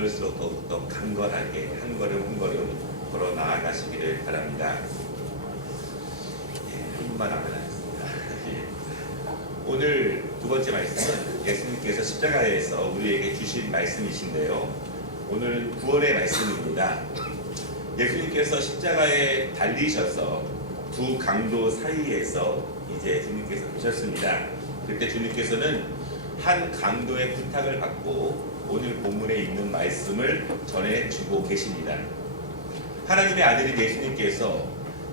그럴수록 더욱더 강건하게 한 걸음 한 걸음 걸어 나아가시기를 바랍니다. 한 분만 하면 하겠습니다. 오늘 두 번째 말씀은 예수님께서 십자가에서 우리에게 주신 말씀이신데요. 오늘은 구원의 말씀입니다. 예수님께서 십자가에 달리셔서 두 강도 사이에서 이제 주님께서 보셨습니다. 그때 주님께서는 한 강도의 부탁을 받고 오늘 본문에 있는 말씀을 전해주고 계십니다. 하나님의 아들인 예수님께서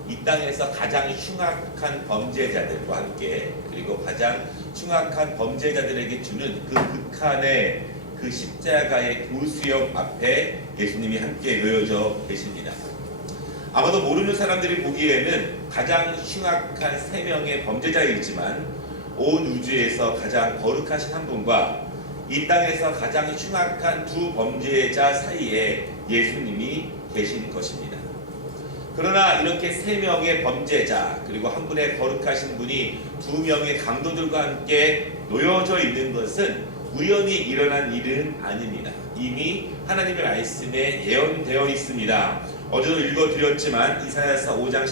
이 땅에서 가장 흉악한 범죄자들과 함께 그리고 가장 흉악한 범죄자들에게 주는 그 극한의 그 십자가의 교수형 앞에 예수님이 함께 놓여져 계십니다. 아마도 모르는 사람들이 보기에는 가장 흉악한 세 명의 범죄자이지만 온 우주에서 가장 거룩하신 한 분과 이 땅에서 가장 흉악한 두 범죄자 사이에 예수님이 계신 것입니다. 그러나 이렇게 세 명의 범죄자 그리고 한 분의 거룩하신 분이 두 명의 강도들과 함께 놓여져 있는 것은 우연히 일어난 일은 아닙니다. 이미 하나님의 말씀에 예언되어 있습니다. 어제도 읽어드렸지만 이사야서 5장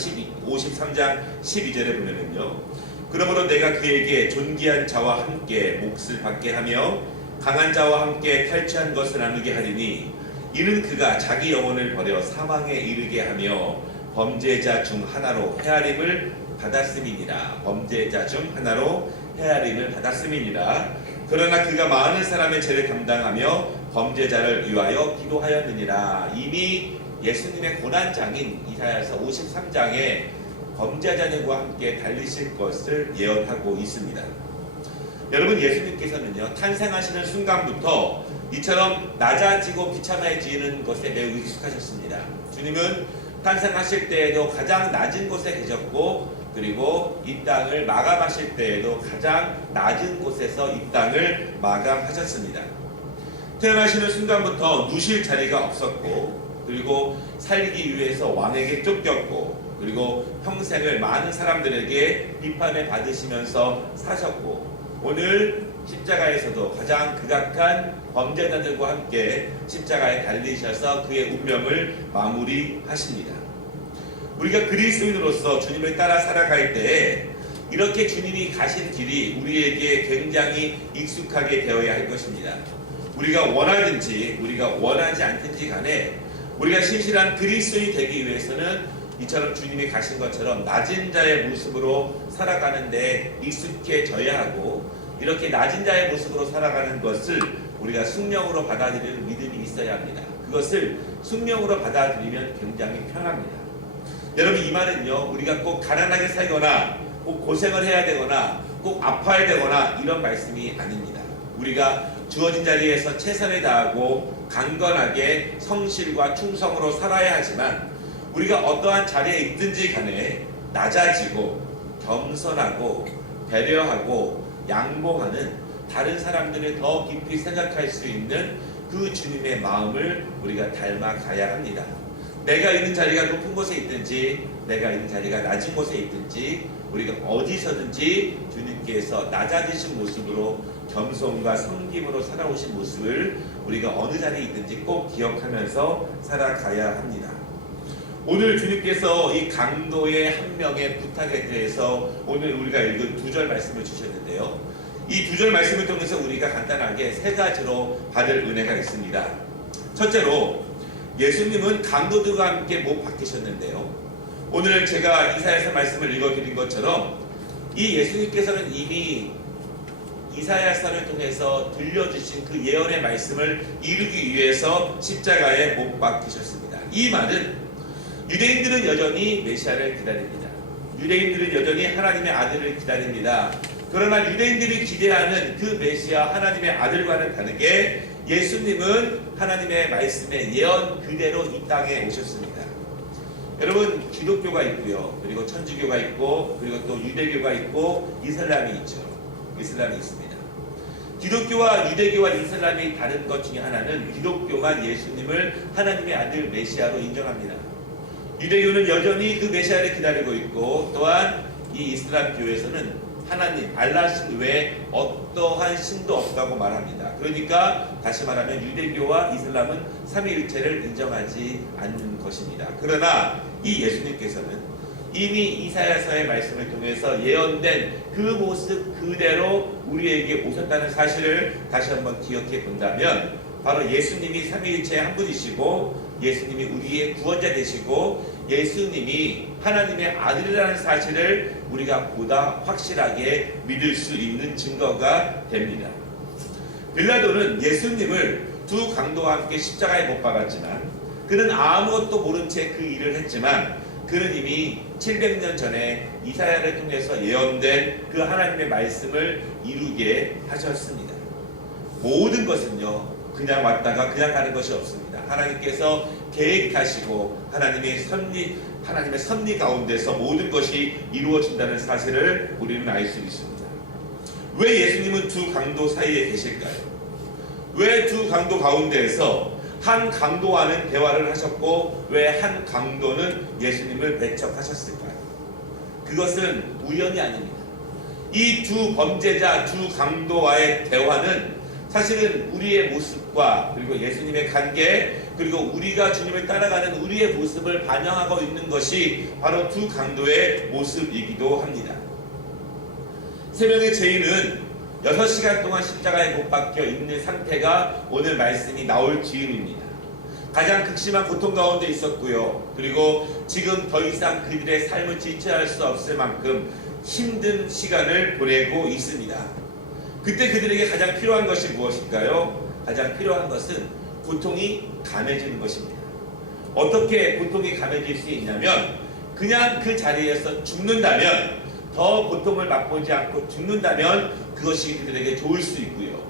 53장 12절에 보면은요. 그러므로 내가 그에게 존귀한 자와 함께 몫을 받게 하며 강한 자와 함께 탈취한 것을 나누게 하리니 이는 그가 자기 영혼을 버려 사망에 이르게 하며 범죄자 중 하나로 헤아림을 받았음이니라. 범죄자 중 하나로 헤아림을 받았음이니라. 그러나 그가 많은 사람의 죄를 감당하며 범죄자를 위하여 기도하였느니라. 이미 예수님의 고난장인 이사야서 53장에 범죄자들과 함께 달리실 것을 예언하고 있습니다. 여러분, 예수님께서는요 탄생하시는 순간부터 이처럼 낮아지고 비참해지는 것에 매우 익숙하셨습니다. 주님은 탄생하실 때에도 가장 낮은 곳에 계셨고 그리고 이 땅을 마감하실 때에도 가장 낮은 곳에서 이 땅을 마감하셨습니다. 태어나시는 순간부터 누실 자리가 없었고 그리고 살기 위해서 왕에게 쫓겼고 그리고 평생을 많은 사람들에게 비판을 받으시면서 사셨고 오늘 십자가에서도 가장 극악한 범죄자들과 함께 십자가에 달리셔서 그의 운명을 마무리하십니다. 우리가 그리스도인으로서 주님을 따라 살아갈 때에 이렇게 주님이 가신 길이 우리에게 굉장히 익숙하게 되어야 할 것입니다. 우리가 원하든지 우리가 원하지 않든지 간에 우리가 신실한 그리스도인이 되기 위해서는 이처럼 주님이 가신 것처럼 낮은 자의 모습으로 살아가는 데 익숙해져야 하고 이렇게 낮은 자의 모습으로 살아가는 것을 우리가 숙명으로 받아들이는 믿음이 있어야 합니다. 그것을 숙명으로 받아들이면 굉장히 편합니다. 여러분, 이 말은요 우리가 꼭 가난하게 살거나 꼭 고생을 해야 되거나 꼭 아파야 되거나 이런 말씀이 아닙니다. 우리가 주어진 자리에서 최선을 다하고 강건하게 성실과 충성으로 살아야 하지만 우리가 어떠한 자리에 있든지 간에 낮아지고 겸손하고 배려하고 양보하는 다른 사람들을 더 깊이 생각할 수 있는 그 주님의 마음을 우리가 닮아가야 합니다. 내가 있는 자리가 높은 곳에 있든지 내가 있는 자리가 낮은 곳에 있든지 우리가 어디서든지 주님께서 낮아지신 모습으로 겸손과 섬김으로 살아오신 모습을 우리가 어느 자리에 있든지 꼭 기억하면서 살아가야 합니다. 오늘 주님께서 이 강도의 한 명의 부탁에 대해서 오늘 우리가 읽은 두 절 말씀을 주셨는데요. 이 두 절 말씀을 통해서 우리가 간단하게 세 가지로 받을 은혜가 있습니다. 첫째로 예수님은 강도들과 함께 못 박히셨는데요. 오늘 제가 이사야서 말씀을 읽어드린 것처럼 이 예수님께서는 이미 이사야서를 통해서 들려주신 그 예언의 말씀을 이루기 위해서 십자가에 못 박히셨습니다. 이 말은 유대인들은 여전히 메시아를 기다립니다. 유대인들은 여전히 하나님의 아들을 기다립니다. 그러나 유대인들이 기대하는 그 메시아 하나님의 아들과는 다르게 예수님은 하나님의 말씀의 예언 그대로 이 땅에 오셨습니다. 여러분, 기독교가 있고요. 그리고 천주교가 있고 그리고 또 유대교가 있고 이슬람이 있죠. 이슬람이 있습니다. 기독교와 유대교와 이슬람이 다른 것 중에 하나는 기독교만 예수님을 하나님의 아들 메시아로 인정합니다. 유대교는 여전히 그 메시아를 기다리고 있고 또한 이 이슬람 교에서는 하나님 알라신 외에 어떠한 신도 없다고 말합니다. 그러니까 다시 말하면 유대교와 이슬람은 삼위일체를 인정하지 않는 것입니다. 그러나 이 예수님께서는 이미 이사야서의 말씀을 통해서 예언된 그 모습 그대로 우리에게 오셨다는 사실을 다시 한번 기억해 본다면, 바로 예수님이 삼위일체의 한 분이시고 예수님이 우리의 구원자 되시고 예수님이 하나님의 아들이라는 사실을 우리가 보다 확실하게 믿을 수 있는 증거가 됩니다. 빌라도는 예수님을 두 강도와 함께 십자가에 못 박았지만, 그는 아무것도 모른 채 그 일을 했지만, 그는 이미 700년 전에 이사야를 통해서 예언된 그 하나님의 말씀을 이루게 하셨습니다. 모든 것은요, 그냥 왔다가 그냥 가는 것이 없습니다. 하나님께서 계획하시고 하나님의 섭리 가운데서 모든 것이 이루어진다는 사실을 우리는 알 수 있습니다. 왜 예수님은 두 강도 사이에 계실까요? 왜 두 강도 가운데에서 한 강도와는 대화를 하셨고 왜 한 강도는 예수님을 배척하셨을까요? 그것은 우연이 아닙니다. 이 두 범죄자, 두 강도와의 대화는 사실은 우리의 모습과 그리고 예수님의 관계, 그리고 우리가 주님을 따라가는 우리의 모습을 반영하고 있는 것이 바로 두 강도의 모습이기도 합니다. 세 명의 죄인은 6시간 동안 십자가에 못 박혀 있는 상태가 오늘 말씀이 나올 즈음입니다. 가장 극심한 고통 가운데 있었고요. 그리고 지금 더 이상 그들의 삶을 지체할 수 없을 만큼 힘든 시간을 보내고 있습니다. 그때 그들에게 가장 필요한 것이 무엇일까요? 가장 필요한 것은 고통이 감해지는 것입니다. 어떻게 고통이 감해질 수 있냐면, 그냥 그 자리에서 죽는다면, 더 고통을 맛보지 않고 죽는다면 그것이 그들에게 좋을 수 있고요.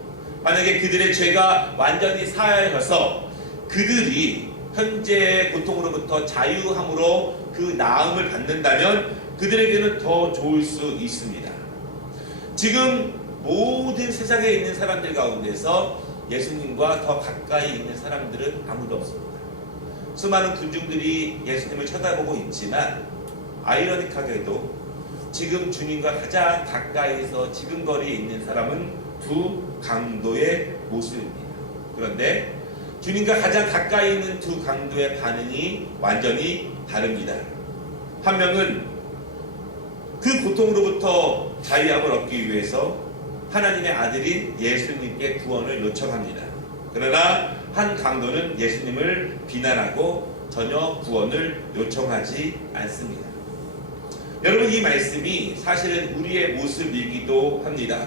만약에 그들의 죄가 완전히 사하여서 그들이 현재의 고통으로부터 자유함으로 그 나음을 받는다면 그들에게는 더 좋을 수 있습니다. 지금 모든 세상에 있는 사람들 가운데서 예수님과 더 가까이 있는 사람들은 아무도 없습니다. 수많은 군중들이 예수님을 쳐다보고 있지만, 아이러니하게도 지금 주님과 가장 가까이서 지근거리에 있는 사람은 두 강도의 모습입니다. 그런데 주님과 가장 가까이 있는 두 강도의 반응이 완전히 다릅니다. 한 명은 그 고통으로부터 자유함을 얻기 위해서 하나님의 아들인 예수님께 구원을 요청합니다. 그러나 한 강도는 예수님을 비난하고 전혀 구원을 요청하지 않습니다. 여러분, 이 말씀이 사실은 우리의 모습이기도 합니다.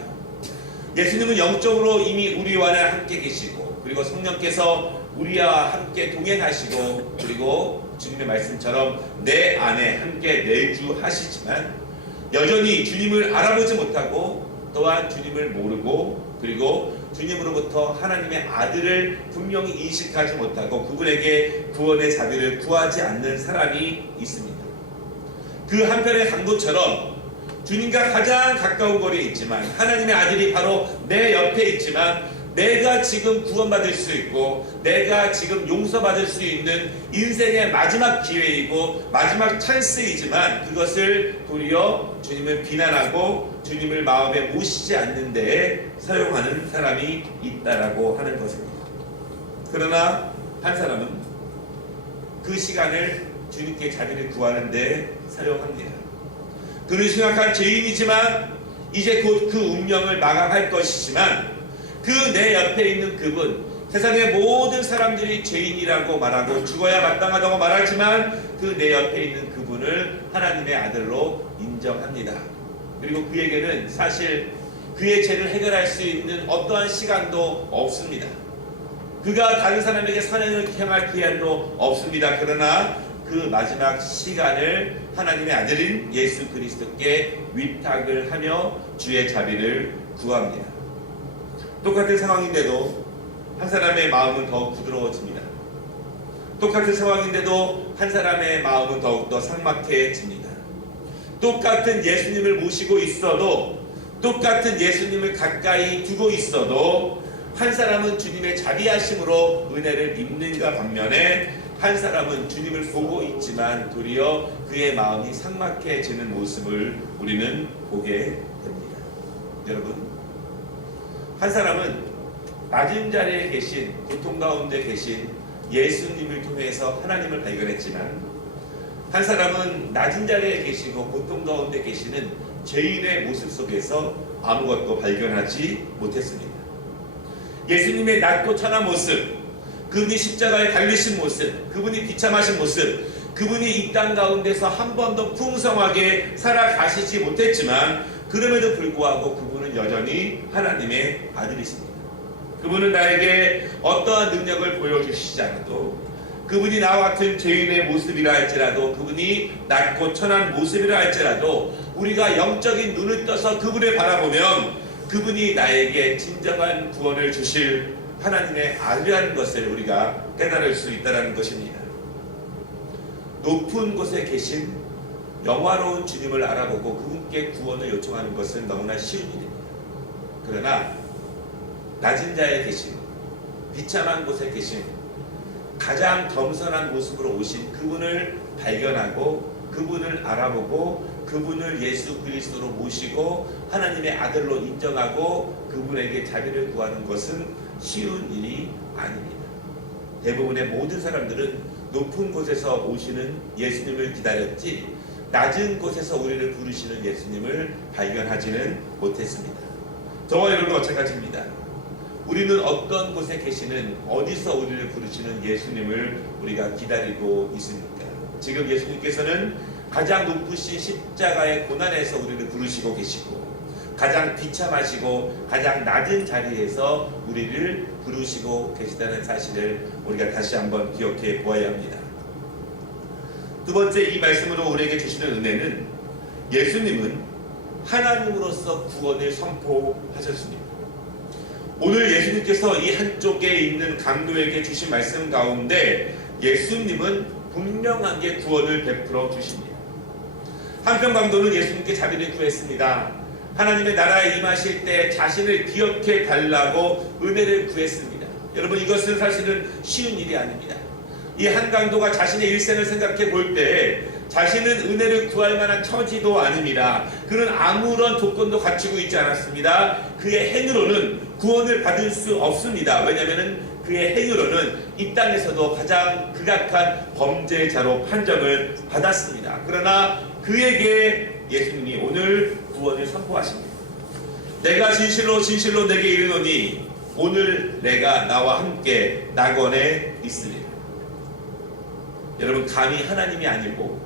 예수님은 영적으로 이미 우리와 함께 계시고, 그리고 성령께서 우리와 함께 동행하시고, 그리고 주님의 말씀처럼 내 안에 함께 내주하시지만 여전히 주님을 알아보지 못하고 또한 주님을 모르고, 그리고 주님으로부터 하나님의 아들을 분명히 인식하지 못하고 그분에게 구원의 자비를 구하지 않는 사람이 있습니다. 그 한편의 강도처럼 주님과 가장 가까운 거리에 있지만, 하나님의 아들이 바로 내 옆에 있지만, 내가 지금 구원받을 수 있고 내가 지금 용서받을 수 있는 인생의 마지막 기회이고 마지막 찬스이지만, 그것을 도리어 주님을 비난하고 주님을 마음에 모시지 않는 데에 사용하는 사람이 있다라고 하는 것입니다. 그러나 한 사람은 그 시간을 주님께 자비를 구하는 데 사용합니다. 그는 심각한 죄인이지만 이제 곧 그 운명을 마감할 것이지만, 그 내 옆에 있는 그분, 세상의 모든 사람들이 죄인이라고 말하고 죽어야 마땅하다고 말하지만 그 내 옆에 있는 그분을 하나님의 아들로 인정합니다. 그리고 그에게는 사실 그의 죄를 해결할 수 있는 어떠한 시간도 없습니다. 그가 다른 사람에게 선행을 행할 기한도 없습니다. 그러나 그 마지막 시간을 하나님의 아들인 예수 그리스도께 위탁을 하며 주의 자비를 구합니다. 똑같은 상황인데도 한 사람의 마음은 더욱 부드러워집니다. 똑같은 상황인데도 한 사람의 마음은 더욱더 삭막해집니다. 똑같은 예수님을 모시고 있어도, 똑같은 예수님을 가까이 두고 있어도 한 사람은 주님의 자비하심으로 은혜를 입는가 반면에 한 사람은 주님을 보고 있지만 도리어 그의 마음이 삭막해지는 모습을 우리는 보게 됩니다. 여러분, 한 사람은 낮은 자리에 계신, 고통 가운데 계신 예수님을 통해서 하나님을 발견했지만, 한 사람은 낮은 자리에 계시고 고통 가운데 계시는 죄인의 모습 속에서 아무것도 발견하지 못했습니다. 예수님의 낮고 천한 모습, 그분이 십자가에 달리신 모습, 그분이 비참하신 모습, 그분이 이 땅 가운데서 한 번도 풍성하게 살아가시지 못했지만, 그럼에도 불구하고 그분은 여전히 하나님의 아들이십니다. 그분은 나에게 어떠한 능력을 보여주시지 않아도, 그분이 나와 같은 죄인의 모습이라 할지라도, 그분이 낮고 천한 모습이라 할지라도, 우리가 영적인 눈을 떠서 그분을 바라보면 그분이 나에게 진정한 구원을 주실 하나님의 아들이라는 것을 우리가 깨달을 수 있다는 것입니다. 높은 곳에 계신 영화로운 주님을 알아보고 그분께 구원을 요청하는 것은 너무나 쉬운 일입니다. 그러나 낮은 자에 계신, 비참한 곳에 계신, 가장 겸손한 모습으로 오신 그분을 발견하고 그분을 알아보고 그분을 예수 그리스도로 모시고 하나님의 아들로 인정하고 그분에게 자비를 구하는 것은 쉬운 일이 아닙니다. 대부분의 모든 사람들은 높은 곳에서 오시는 예수님을 기다렸지, 낮은 곳에서 우리를 부르시는 예수님을 발견하지는 못했습니다. 저와 여러분도 마찬가지입니다. 우리는 어떤 곳에 계시는, 어디서 우리를 부르시는 예수님을 우리가 기다리고 있습니까? 지금 예수님께서는 가장 높으신 십자가의 고난에서 우리를 부르시고 계시고, 가장 비참하시고 가장 낮은 자리에서 우리를 부르시고 계시다는 사실을 우리가 다시 한번 기억해 보아야 합니다. 두 번째, 이 말씀으로 우리에게 주시는 은혜는 예수님은 하나님으로서 구원을 선포하셨습니다. 오늘 예수님께서 이 한쪽에 있는 강도에게 주신 말씀 가운데 예수님은 분명하게 구원을 베풀어 주십니다. 한편 강도는 예수님께 자비를 구했습니다. 하나님의 나라에 임하실 때 자신을 기억해 달라고 은혜를 구했습니다. 여러분, 이것은 사실은 쉬운 일이 아닙니다. 이 한 강도가 자신의 일생을 생각해 볼 때 자신은 은혜를 구할 만한 처지도 아닙니다. 그는 아무런 조건도 갖추고 있지 않았습니다. 그의 행위로는 구원을 받을 수 없습니다. 왜냐하면 그의 행위로는 이 땅에서도 가장 극악한 범죄자로 판정을 받았습니다. 그러나 그에게 예수님이 오늘 구원을 선포하십니다. 내가 진실로 진실로 내게 이르노니 오늘 내가 나와 함께 낙원에 있으리라. 여러분, 감히 하나님이 아니고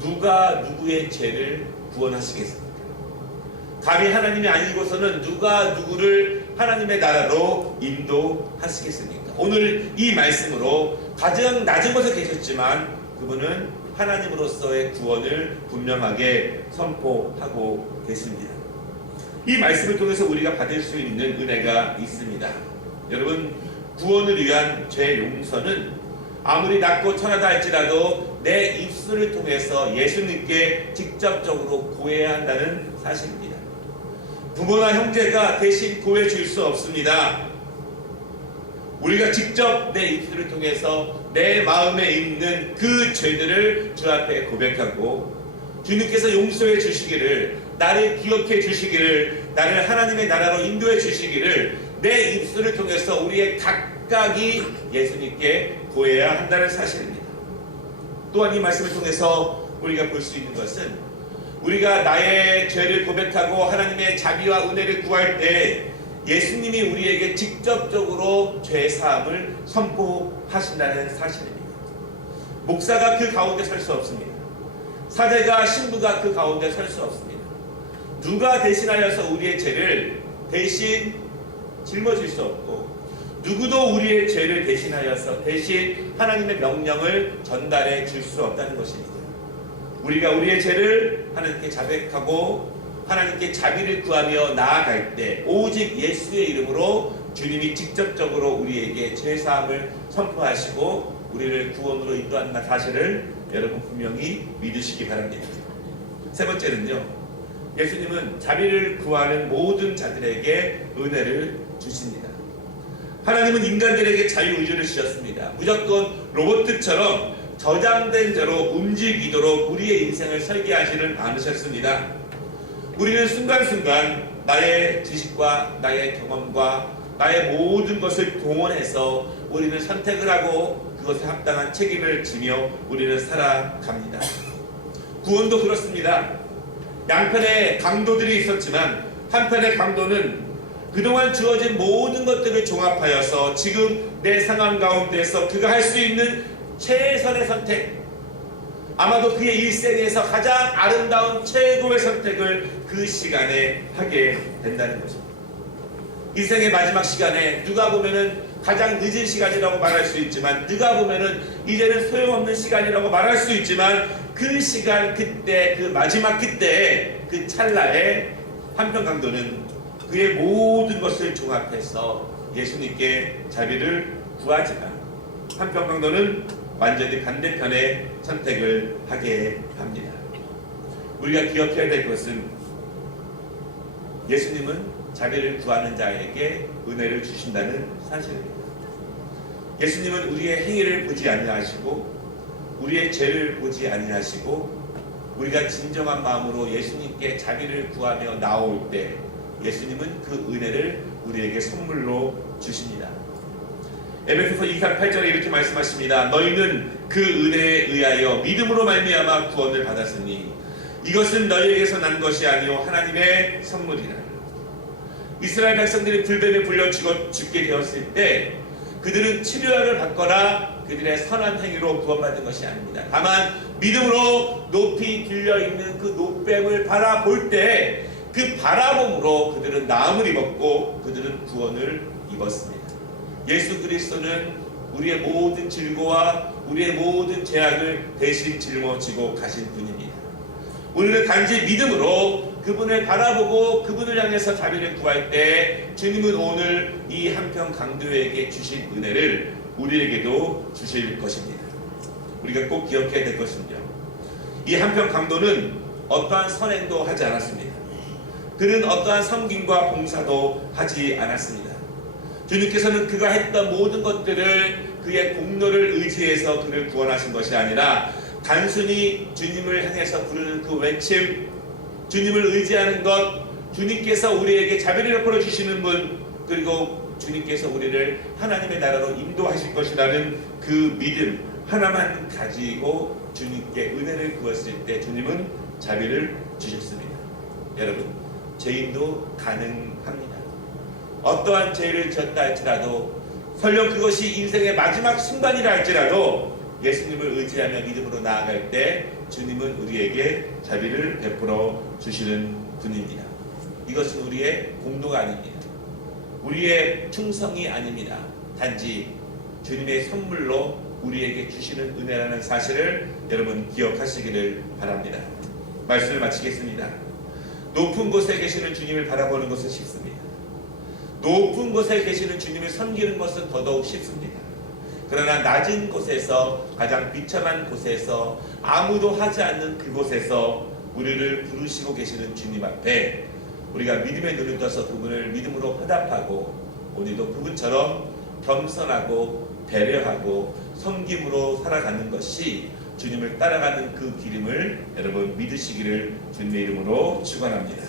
누가 누구의 죄를 구원하시겠습니까? 감히 하나님이 아니고서는 누가 누구를 하나님의 나라로 인도하시겠습니까? 오늘 이 말씀으로 가장 낮은 곳에 계셨지만 그분은 하나님으로서의 구원을 분명하게 선포하고 계십니다. 이 말씀을 통해서 우리가 받을 수 있는 은혜가 있습니다. 여러분, 구원을 위한 죄 용서는 아무리 낮고 천하다 할지라도 내 입술을 통해서 예수님께 직접적으로 고해야 한다는 사실입니다. 부모나 형제가 대신 고해 줄 수 없습니다. 우리가 직접 내 입술을 통해서 내 마음에 있는 그 죄들을 주 앞에 고백하고 주님께서 용서해 주시기를, 나를 기억해 주시기를, 나를 하나님의 나라로 인도해 주시기를 내 입술을 통해서 우리의 각각이 예수님께 고해야 한다는 사실입니다. 또한 이 말씀을 통해서 우리가 볼 수 있는 것은 우리가 나의 죄를 고백하고 하나님의 자비와 은혜를 구할 때 예수님이 우리에게 직접적으로 죄 사함을 선포하신다는 사실입니다. 목사가 그 가운데 설 수 없습니다. 사제가, 신부가 그 가운데 설 수 없습니다. 누가 대신하여서 우리의 죄를 대신 짊어질 수 없고 누구도 우리의 죄를 대신하여서 대신 하나님의 명령을 전달해 줄 수 없다는 것입니다. 우리가 우리의 죄를 하나님께 자백하고 하나님께 자비를 구하며 나아갈 때 오직 예수의 이름으로 주님이 직접적으로 우리에게 죄사함을 선포하시고 우리를 구원으로 인도한다는 사실을 여러분 분명히 믿으시기 바랍니다. 세 번째는요, 예수님은 자비를 구하는 모든 자들에게 은혜를 주십니다. 하나님은 인간들에게 자유의지를 주셨습니다. 무조건 로봇처럼 저장된 대로 움직이도록 우리의 인생을 설계하지는 않으셨습니다. 우리는 순간순간 나의 지식과 나의 경험과 나의 모든 것을 동원해서 우리는 선택을 하고 그것에 합당한 책임을 지며 우리는 살아갑니다. 구원도 그렇습니다. 양편의 강도들이 있었지만 한편의 강도는 그동안 주어진 모든 것들을 종합하여서 지금 내 상황 가운데서 그가 할 수 있는 최선의 선택, 아마도 그의 일생에서 가장 아름다운 최고의 선택을 그 시간에 하게 된다는 것입니다. 인생의 마지막 시간에 누가 보면은 가장 늦은 시간이라고 말할 수 있지만, 누가 보면은 이제는 소용없는 시간이라고 말할 수 있지만, 그 시간, 그때, 그 마지막 그때, 그 찰나에 한편 강도는 그의 모든 것을 종합해서 예수님께 자비를 구하지만, 한편 강도는 완전히 반대편의 선택을 하게 합니다. 우리가 기억해야 될 것은 예수님은 자비를 구하는 자에게 은혜를 주신다는 사실입니다. 예수님은 우리의 행위를 보지 아니하시고 우리의 죄를 보지 아니하시고 우리가 진정한 마음으로 예수님께 자비를 구하며 나올 때 예수님은 그 은혜를 우리에게 선물로 주십니다. 에베소서 2장 8절에 이렇게 말씀하십니다. 너희는 그 은혜에 의하여 믿음으로 말미암아 구원을 받았으니 이것은 너희에게서 난 것이 아니요 하나님의 선물이라. 이스라엘 백성들이 불뱀에 불려 죽게 되었을 때 그들은 치료약을 받거나 그들의 선한 행위로 구원받은 것이 아닙니다. 다만 믿음으로 높이 들려있는 그 노뱀을 바라볼 때 그 바라봄으로 그들은 나음을 입었고 그들은 구원을 입었습니다. 예수 그리스도는 우리의 모든 질고와 우리의 모든 죄악을 대신 짊어지고 가신 분입니다. 우리는 단지 믿음으로 그분을 바라보고 그분을 향해서 자비를 구할 때 주님은 오늘 이 한편 강도에게 주신 은혜를 우리에게도 주실 것입니다. 우리가 꼭 기억해야 될 것은요, 이 한편 강도는 어떠한 선행도 하지 않았습니다. 그는 어떠한 섬김과 봉사도 하지 않았습니다. 주님께서는 그가 했던 모든 것들을 그의 공로를 의지해서 그를 구원하신 것이 아니라 단순히 주님을 향해서 부르는 그 외침, 주님을 의지하는 것, 주님께서 우리에게 자비를 베풀어 주시는 분, 그리고 주님께서 우리를 하나님의 나라로 인도하실 것이라는 그 믿음 하나만 가지고 주님께 은혜를 구했을 때 주님은 자비를 주셨습니다. 여러분, 죄인도 가능합니다. 어떠한 죄를 지었다 할지라도, 설령 그것이 인생의 마지막 순간이라 할지라도 예수님을 의지하며 믿음으로 나아갈 때 주님은 우리에게 자비를 베풀어 주시는 분입니다. 이것은 우리의 공로가 아닙니다. 우리의 충성이 아닙니다. 단지 주님의 선물로 우리에게 주시는 은혜라는 사실을 여러분 기억하시기를 바랍니다. 말씀을 마치겠습니다. 높은 곳에 계시는 주님을 바라보는 것은 쉽습니다. 높은 곳에 계시는 주님을 섬기는 것은 더더욱 쉽습니다. 그러나 낮은 곳에서, 가장 비참한 곳에서, 아무도 하지 않는 그곳에서 우리를 부르시고 계시는 주님 앞에 우리가 믿음의 눈을 떠서 그분을 믿음으로 화답하고 오늘도 그분처럼 겸손하고 배려하고 섬김으로 살아가는 것이 주님을 따라가는 그 길임을 여러분 믿으시기를 주님의 이름으로 축원합니다.